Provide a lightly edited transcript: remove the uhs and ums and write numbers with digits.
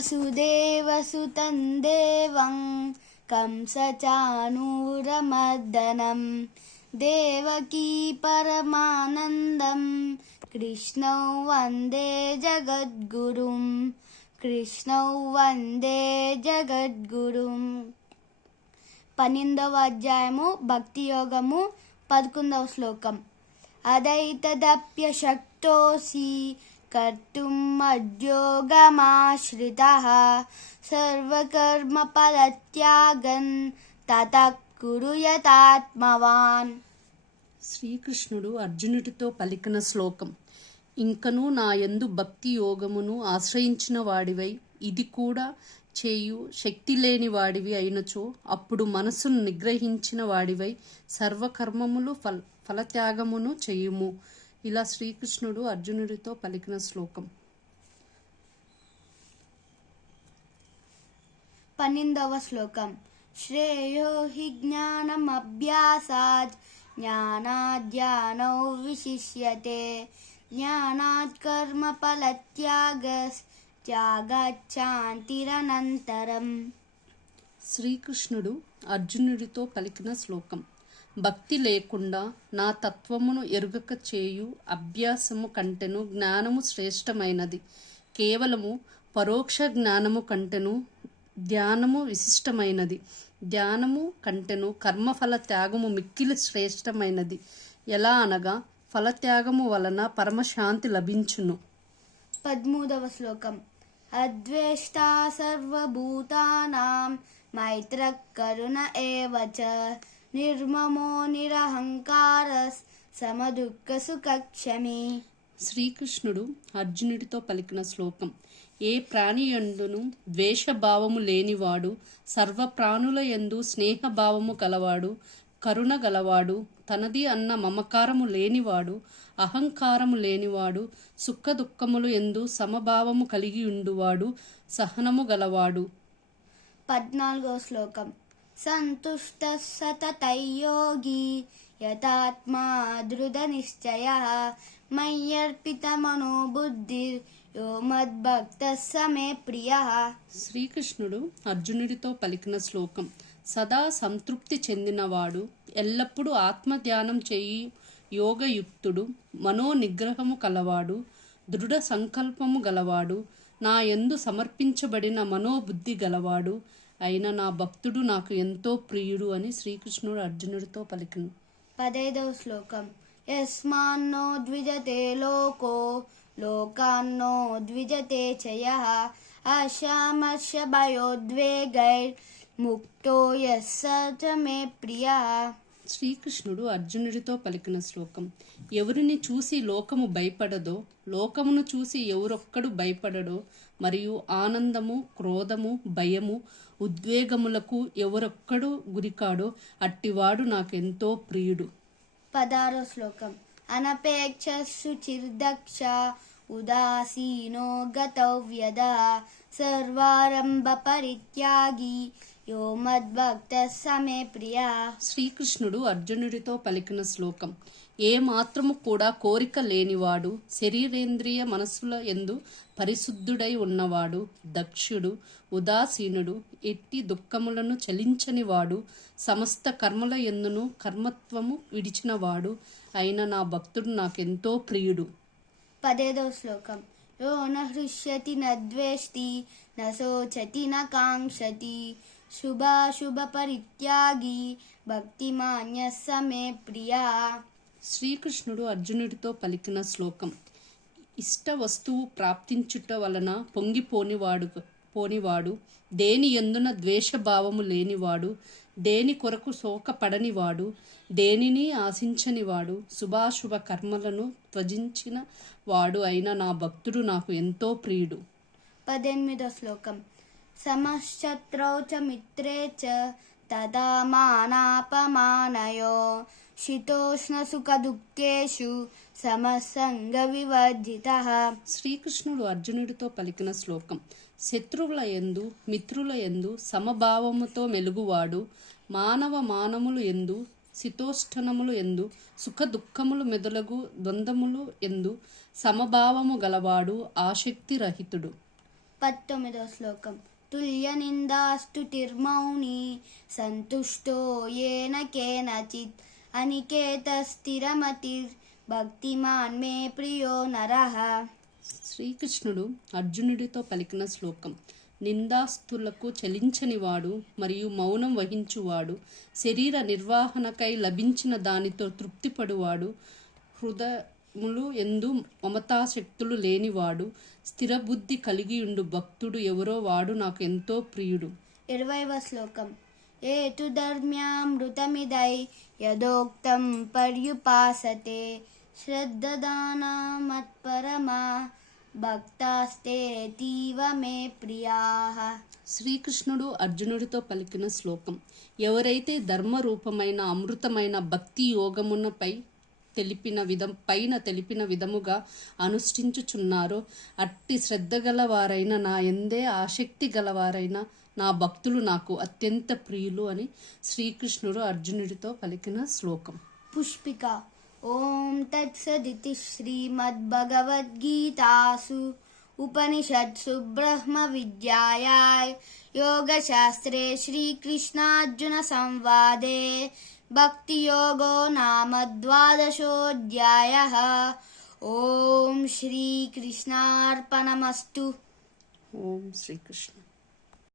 వసుదేవసుతం దేవం కంసచానూరమర్దనం దేవకీ పరమానందం కృష్ణౌ వందే జగద్గురుం కృష్ణౌ వందే జగద్గురుం. 12వ అధ్యాయము భక్తి యోగము 11వ శ్లోకం. అదైతదప్యశక్తోసి కర్తుం మద్యోగమాశ్రితః సర్వకర్మ ఫలత్యాగన్ తతః కురు యతాత్మవాన్. శ్రీకృష్ణుడు అర్జునుడితో పలికిన శ్లోకం. ఇంకను నా యందు భక్తి యోగమును ఆశ్రయించిన వాడివై ఇది కూడా చేయు శక్తి లేని వాడివి అయినచో అప్పుడు మనసును నిగ్రహించిన వాడివై సర్వకర్మములు ఫలత్యాగమును చేయుము. ఇలా శ్రీకృష్ణుడు అర్జునుడితో పలికిన శ్లోకం. 12వ శ్లోకం. శ్రేయో హి జ్ఞానమభ్యాసాత్ జ్ఞానాద్యానౌ విశిష్యతే జ్ఞానాత్ కర్మ ఫలత్యాగాచ్చాంతిరనంతరం. శ్రీకృష్ణుడు అర్జునుడితో పలికిన శ్లోకం. భక్తి లేకుండా నా తత్వమును ఎరుగక చేయు అభ్యాసము కంటెను జ్ఞానము శ్రేష్టమైనది. కేవలము పరోక్ష జ్ఞానము కంటెను ధ్యానము విశిష్టమైనది. ధ్యానము కంటెను కర్మఫల త్యాగము మిక్కిలి శ్రేష్టమైనది. ఎలా అనగా ఫలత్యాగము వలన పరమశాంతి లభించును. 13వ శ్లోకం. అద్వేష్టా సర్వభూతానాం మైత్రః కరుణ ఏవ చ నిర్మమో నిరహంకారః సమదుఃఖ సుఖక్షమీ. శ్రీకృష్ణుడు అర్జునుడితో పలికిన శ్లోకం. ఏ ప్రాణి యందును ద్వేషభావము లేనివాడు, సర్వప్రాణుల యందు స్నేహభావము గలవాడు, కరుణ గలవాడు, తనది అన్న మమకారము లేనివాడు, అహంకారము లేనివాడు, సుఖ దుఃఖములు యందు సమభావము కలిగి ఉండువాడు, సహనము గలవాడు. 14వ శ్లోకం. సంతుష్టః సతతం యోగి యతాత్మా దృఢ నిశ్చయః మయ్యర్పితమనో బుద్ధిర్ యో మద్భక్తః సమే ప్రియః. శ్రీకృష్ణుడు అర్జునుడితో పలికిన శ్లోకం. సదా సంతృప్తి చెందినవాడు, ఎల్లప్పుడూ ఆత్మధ్యానం చేయి యోగయుక్తుడు, మనోనిగ్రహము కలవాడు, దృఢ సంకల్పము గలవాడు, నా యందు సమర్పించబడిన మనోబుద్ధి గలవాడు అయిన నా భక్తుడు నాకు ఎంతో ప్రియుడు అని శ్రీకృష్ణుడు అర్జునుడితో పలికిన. 15వ శ్లోకం. యస్మాన్నో ద్విజతే లోకో లోకాన్నో ద్విజతే చయః అశామర్ష భయోద్వేగైర్ ముక్తో యస్స మే ప్రియః. శ్రీకృష్ణుడు అర్జునుడితో పలికిన శ్లోకం. ఎవరిని చూసి లోకము భయపడదో, లోకమును చూసి ఎవరొక్కడు భయపడడో, మరియు ఆనందము, క్రోధము, భయము, ఉద్వేగములకు ఎవరొక్కడు గురికాడో అట్టివాడు నాకెంతో ప్రియుడు. 16వ శ్లోకం. అనపేక్ష శుచిర్దక్ష ఉదాసీనో గతవ్యదః సర్వారంభ పరిత్యాగి యో మద్భక్తః సమే ప్రియః. శ్రీకృష్ణుడు అర్జునుడితో పలికిన శ్లోకం. ఏ మాత్రము కూడా కోరిక లేనివాడు, శరీరేంద్రియ మనస్సుల యందు పరిశుద్ధుడై ఉన్నవాడు, దక్షుడు, ఉదాసీనుడు, ఎట్టి దుఃఖములను చలించనివాడు, సమస్త కర్మల యందును కర్మత్వము విడిచినవాడు అయిన నా భక్తుడు నాకెంతో ప్రియుడు. 15వ శ్లోకం. యో న హృష్యతి న ద్వేష్టి న శోచతి న కాంక్షతి శుభాశుభ పరిత్యాగి భక్తిమాన్యః సమే ప్రియః. శ్రీకృష్ణుడు అర్జునుడితో పలికిన శ్లోకం. ఇష్ట వస్తువు ప్రాప్తించుట వలన పోనివాడు, దేని యందున ద్వేషభావము లేనివాడు, దేని కొరకు శోకపడనివాడు, దేనిని ఆశించనివాడు, శుభాశుభ కర్మలను త్యజించిన వాడు అయిన నా భక్తుడు నాకు ఎంతో ప్రియుడు. 18వ శ్లోకం. సమశత్రౌ చ మిత్రే చ తదా మానాపమానయో శీతోష్ణ సుఖ దుఃఖేషు సమసంగ వివర్జితః. శ్రీకృష్ణుడు అర్జునుడితో పలికిన శ్లోకం. శత్రువుల యందు మిత్రుల యందు సమభావముతో మెలుగువాడు, మానములు యందు శీతోష్ణములు ఎందు సుఖ దుఃఖములు మెదలగు ద్వంద్వములు ఎందు సమభావము గలవాడు ఆసక్తి రహితుడు. 19వ శ్లోకం. తుల్య నిందాస్తుతిర్మౌని సంతుష్టో ఏన కేనచిత్ అనికేత స్థిరమతిర్ భక్తిమాన్ మే ప్రియో నరః. శ్రీకృష్ణుడు అర్జునుడితో పలికిన శ్లోకం. నిందాస్తులకు చలించనివాడు మరియు మౌనం వహించువాడు, శరీర నిర్వహణకై లభించిన దానితో తృప్తిపడువాడు, హృదయములు ఎందు మమతాశక్తులు లేనివాడు, స్థిరబుద్ధి కలిగియుండు భక్తుడు ఎవరో వాడు నాకు ఎంతో ప్రియుడు. 20వ శ్లోకం. ఏతు ధర్మ్యామృతమిదై యదోక్తం పర్యుపాసతే శ్రద్ధదానా మత్పరమా భక్తాస్తేతీవ మే ప్రియాః. శ్రీకృష్ణుడు అర్జునుడితో పలికిన శ్లోకం. ఎవరైతే ధర్మరూపమైన అమృతమైన భక్తి యోగమునపై తెలిపిన విధముగా అనుష్ఠించుచున్నారో అట్టి శ్రద్ధ గలవారైన నా ఎందే ఆసక్తి గలవారైన నా భక్తులు నాకు అత్యంత ప్రియులు అని శ్రీకృష్ణుడు అర్జునుడితో పలికిన శ్లోకం. పుష్పిక. ఓం తత్సదితి శ్రీమద్భగవద్గీతాసు ఉపనిషత్సు బ్రహ్మ విద్యాయాం యోగశాస్త్రే శ్రీకృష్ణార్జున సంవాదే భక్తియోగో నామ 12ోऽధ్యాయః. ఓం శ్రీకృష్ణార్పణమస్తు. ఓం శ్రీకృష్ణ.